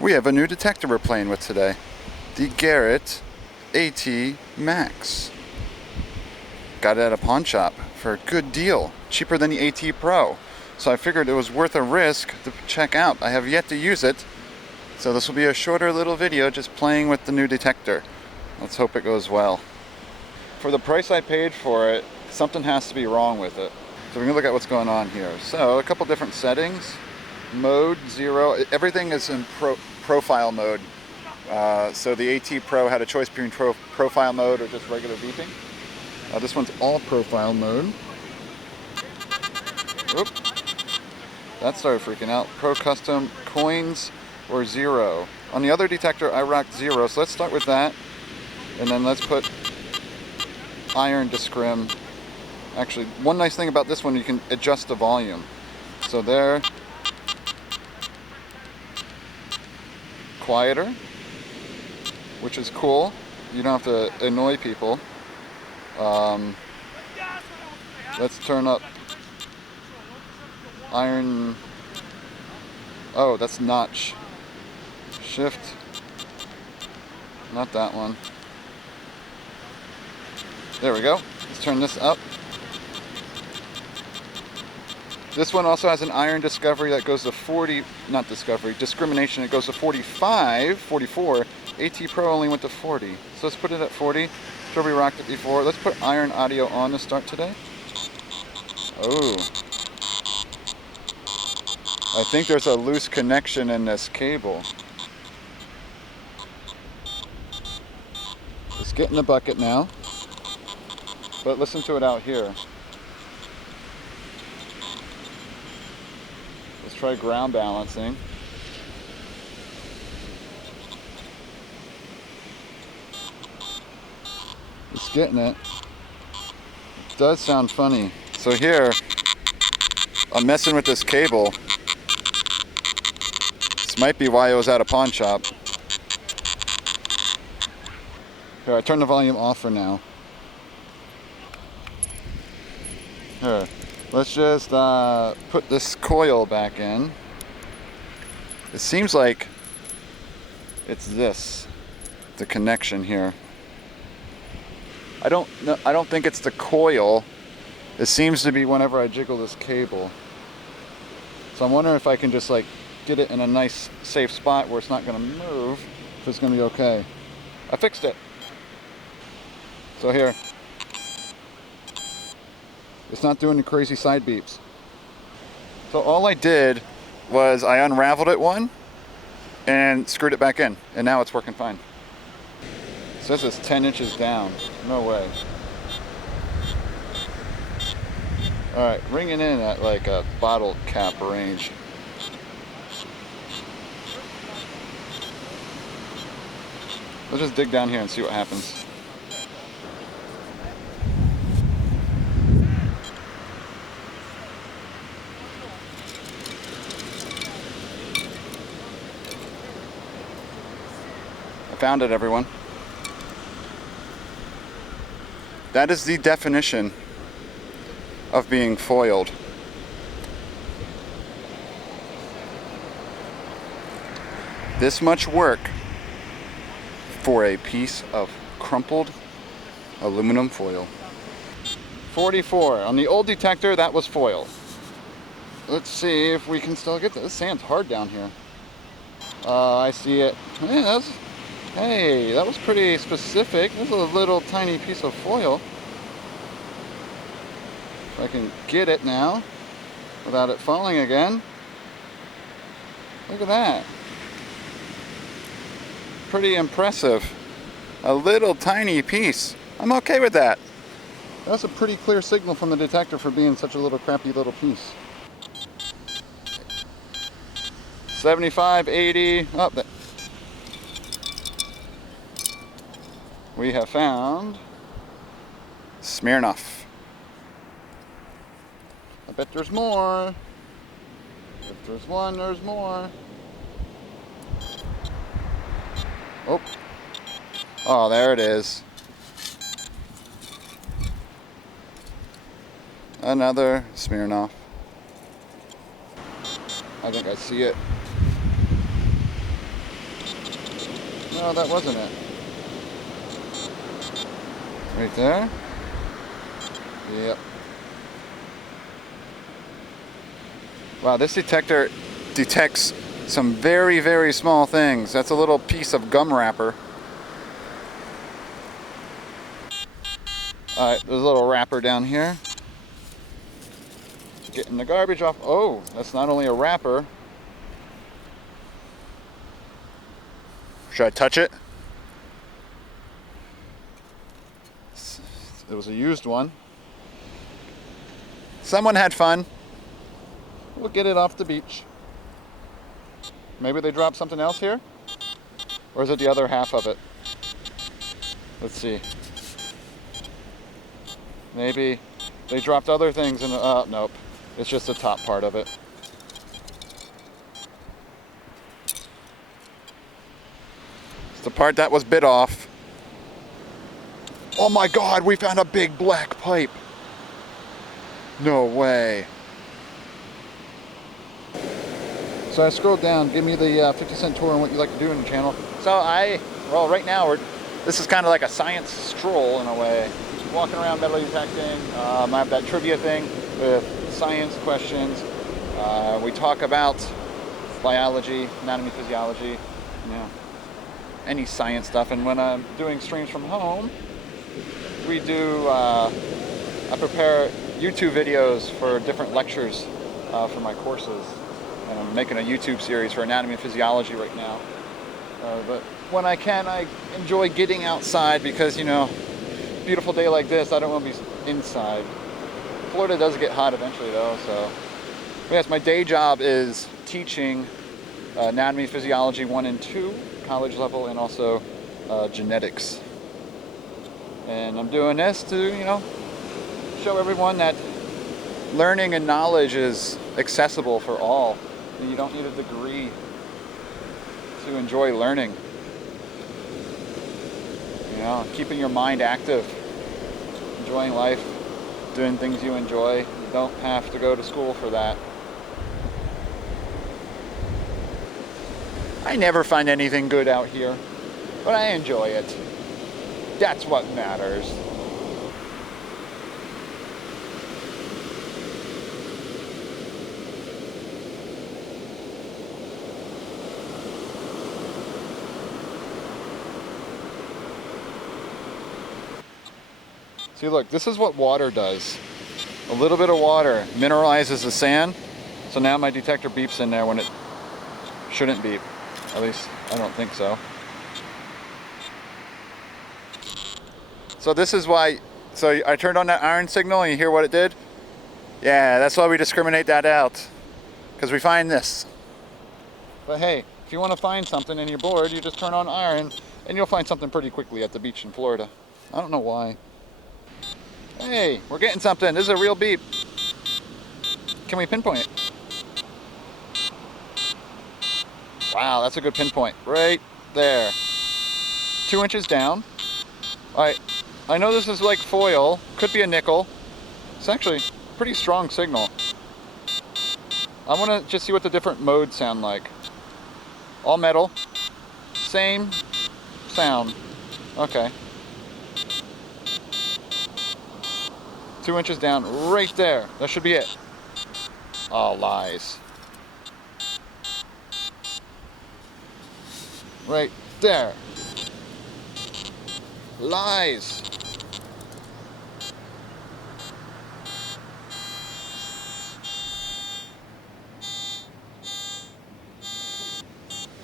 We have a new detector we're playing with today. The Garrett AT Max. Got it at a pawn shop for a good deal. Cheaper than the AT Pro. So I figured it was worth a risk to check out. I have yet to use it. So this will be a shorter little video just playing with the new detector. Let's hope it goes well. For the price I paid for it, something has to be wrong with it. So we're gonna look at what's going on here. So a couple different settings. Mode 0, everything is in profile mode. So the AT Pro had a choice between profile mode or just regular beeping. This one's all profile mode. Oop. That started freaking out. Pro custom coins or 0. On the other detector I rocked 0, so let's start with that. And then let's put iron to scrim. Actually, one nice thing about this one, you can adjust the volume. So there. Quieter, which is cool. You don't have to annoy people. Let's turn up iron. Oh, that's notch. Shift. Not that one. There we go. Let's turn this up. This one also has an iron discovery that goes to 40, not discovery, discrimination, it goes to 45, 44. AT Pro only went to 40. So let's put it at 40. Sure, we rocked it before. Let's put iron audio on to start today. Oh. I think there's a loose connection in this cable. Let's get in the bucket now. But listen to it out here. Let's try ground balancing. It's getting it. It does sound funny. So here, I'm messing with this cable. This might be why it was at a pawn shop. Here, I turned the volume off for now. Here, let's just put this coil back in. It seems like it's this, the connection here. I don't think it's the coil. It seems to be whenever I jiggle this cable. So I'm wondering if I can just like get it in a nice safe spot where it's not going to move, if it's going to be okay. I fixed it. So here. It's not doing the crazy side beeps. So all I did was I unraveled it one and screwed it back in, and now it's working fine. It says it's 10 inches down. No way. Alright, ringing in at like a bottle cap range. Let's just dig down here and see what happens. Found it, everyone. That is the definition of being foiled. This much work for a piece of crumpled aluminum foil. 44. On the old detector, that was foil. Let's see if we can still get this. This sand's hard down here. I see it. Yeah, hey, that was pretty specific. This is a little tiny piece of foil. If I can get it now without it falling again. Look at that. Pretty impressive. A little tiny piece. I'm okay with that. That's a pretty clear signal from the detector for being such a little crappy little piece. 75, 80, oh, we have found Smirnoff. I bet there's more. If there's one, there's more. Oh. Oh, there it is. Another Smirnoff. I think I see it. No, that wasn't it. Right there? Yep. Wow, this detector detects some very, very small things. That's a little piece of gum wrapper. Alright, there's a little wrapper down here. Getting the garbage off. Oh, that's not only a wrapper. Should I touch it? It was a used one. Someone had fun. We'll get it off the beach. Maybe they dropped something else here? Or is it the other half of it? Let's see. Maybe they dropped other things in the... nope. It's just the top part of it. It's the part that was bit off. Oh my God, we found a big black pipe. No way. So I scrolled down, give me the 50-cent tour on what you like to do in the channel. So well, right now, this is kind of like a science stroll in a way. Walking around metal detecting. I have that trivia thing with science questions. We talk about biology, anatomy, physiology, you know, any science stuff. And when I'm doing streams from home, we do, I prepare YouTube videos for different lectures for my courses. And I'm making a YouTube series for anatomy and physiology right now. But when I can, I enjoy getting outside because, you know, beautiful day like this, I don't want to be inside. Florida does get hot eventually though, so. But yes, my day job is teaching anatomy, physiology 1 and 2, college level, and also genetics. And I'm doing this to, you know, show everyone that learning and knowledge is accessible for all. You don't need a degree to enjoy learning. You know, keeping your mind active, enjoying life, doing things you enjoy. You don't have to go to school for that. I never find anything good out here, but I enjoy it. That's what matters. See, look, this is what water does. A little bit of water mineralizes the sand, so now my detector beeps in there when it shouldn't beep. At least, I don't think so. So this is why, so I turned on that iron signal and you hear what it did? Yeah, that's why we discriminate that out. Because we find this. But hey, if you want to find something and you're bored, you just turn on iron and you'll find something pretty quickly at the beach in Florida. I don't know why. Hey, we're getting something. This is a real beep. Can we pinpoint it? Wow, that's a good pinpoint. Right there. 2 inches down. Alright, I know this is like foil. Could be a nickel. It's actually a pretty strong signal. I want to just see what the different modes sound like. All metal. Same sound. Okay. 2 inches down, right there. That should be it. Oh, lies. Right there. Lies.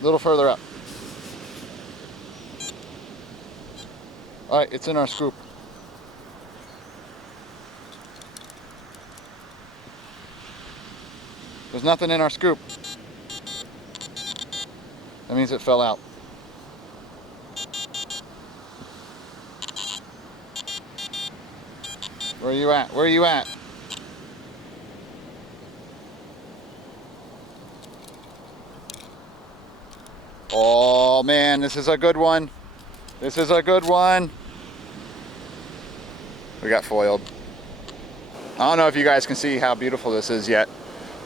A little further up. All right, it's in our scoop. There's nothing in our scoop. That means it fell out. Where are you at? Where are you at? Oh man, this is a good one. This is a good one. We got foiled. I don't know if you guys can see how beautiful this is yet.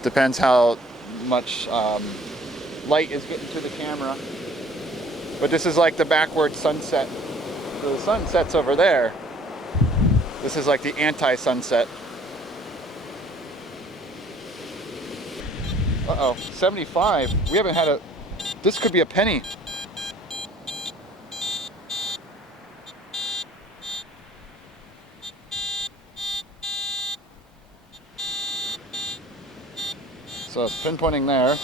Depends how much light is getting to the camera. But this is like the backward sunset. The sun sets over there. This is like the anti-sunset. Uh-oh, 75. We haven't had a... This could be a penny. So it's pinpointing there.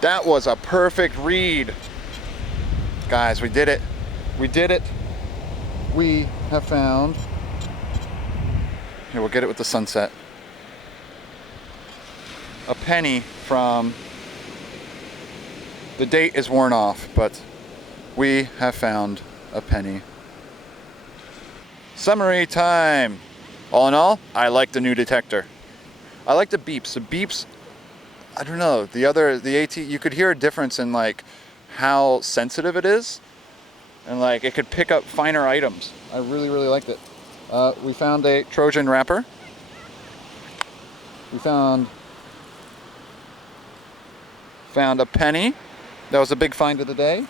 That was a perfect read. Guys, we did it. We did it. We have found... Here, we'll get it with the sunset. A penny from... The date is worn off, but we have found a penny. Summary time. All in all, I like the new detector. I like the beeps. The beeps, I don't know, the AT, you could hear a difference in like how sensitive it is. And like it could pick up finer items. I really, really liked it. We found a Trojan wrapper. We found a penny. That was a big find of the day.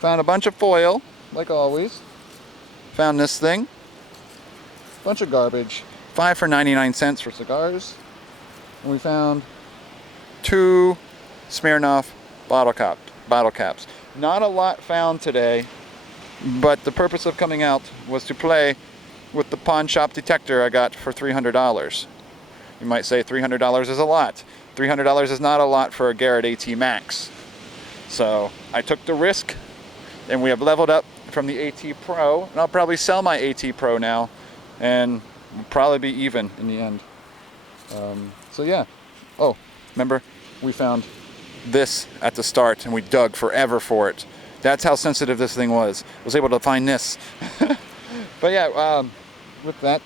Found a bunch of foil, like always. Found this thing. Bunch of garbage. 5 for 99 cents for cigars. And we found 2 Smirnoff bottle caps. Not a lot found today, but the purpose of coming out was to play with the pawn shop detector I got for $300. You might say $300 is a lot. $300 is not a lot for a Garrett AT Max. So I took the risk, and we have leveled up from the AT Pro, and I'll probably sell my AT Pro now, and we'll probably be even in the end. So yeah. Oh, remember, we found this at the start, and we dug forever for it. That's how sensitive this thing was. I was able to find this. But yeah, with that,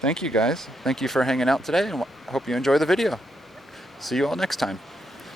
thank you guys. Thank you for hanging out today, and I hope you enjoy the video. See you all next time.